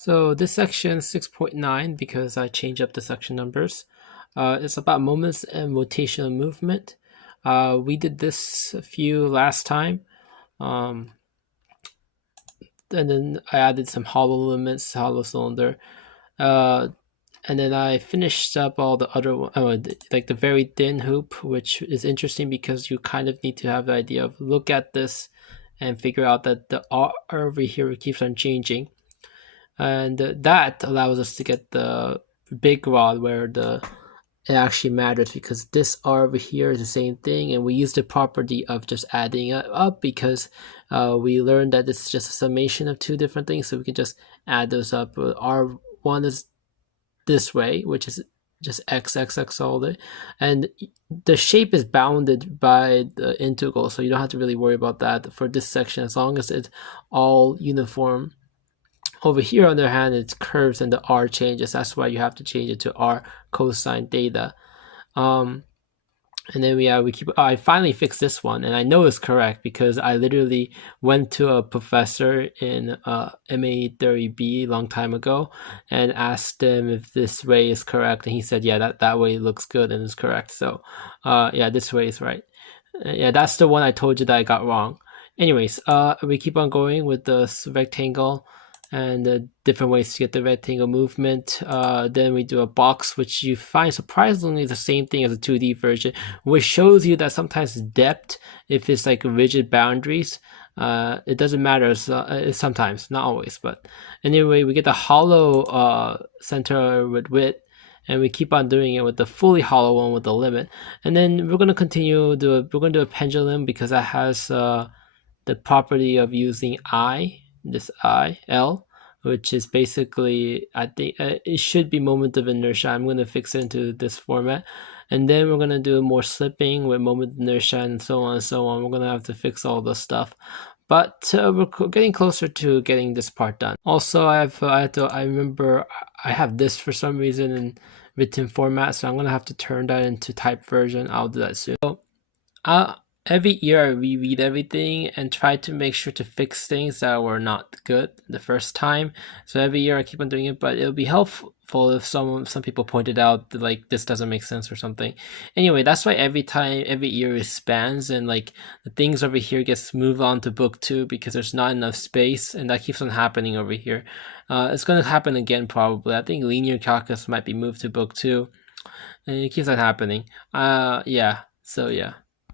So this section 6.9, because I changed up the section numbers, it's about moments and rotational movement. We did this a few last time, um, and then I added some hollow limits, hollow cylinder, uh, and then I finished up all the other like the very thin hoop, which is interesting because you kind of need to have the idea of look at this and figure out that the R over here keeps on changing. And that allows us to get the big rod where the it actually matters, because this R over here is the same thing, and we use the property of just adding it up because we learned that this is just a summation of two different things, so we can just add those up. R1 is this way, which is just x all day, and the shape is bounded by the integral, so you don't have to really worry about that for this section as long as it's all uniform. Over here, on the other hand, it's curves and the R changes. That's why you have to change it to R cosine theta. And then we keep. I finally fixed this one, and I know it's correct because I literally went to a professor in MA30B long time ago and asked him if this way is correct, and he said, "Yeah, that way looks good and is correct." So, yeah, this way is right. Yeah, that's the one I told you that I got wrong. Anyways, we keep on going with the rectangle and the different ways to get the rectangle movement. Then we do a box, which you find surprisingly the same thing as a 2D version, which shows you that sometimes depth, if it's like rigid boundaries, it doesn't matter sometimes, not always. But anyway, we get the hollow center with width, and we keep on doing it with the fully hollow one with the limit. And then we're going to continue we're going to do a pendulum because that has the property of using this L, which is basically, I think it should be moment of inertia. I'm going to fix it into this format. And then we're going to do more slipping with moment of inertia and so on and so on. We're going to have to fix all this stuff. But we're getting closer to getting this part done. Also, I remember I have this for some reason in written format, so I'm going to have to turn that into type version. I'll do that soon. So, every year I reread everything and try to make sure to fix things that were not good the first time. So every year I keep on doing it, but it'll be helpful if some people pointed out that, like, this doesn't make sense or something. Anyway, that's why every year expands, and like the things over here gets moved on to book 2 because there's not enough space, and that keeps on happening over here. It's going to happen again probably. I think linear calculus might be moved to book 2, and it keeps on happening. Yeah. So yeah.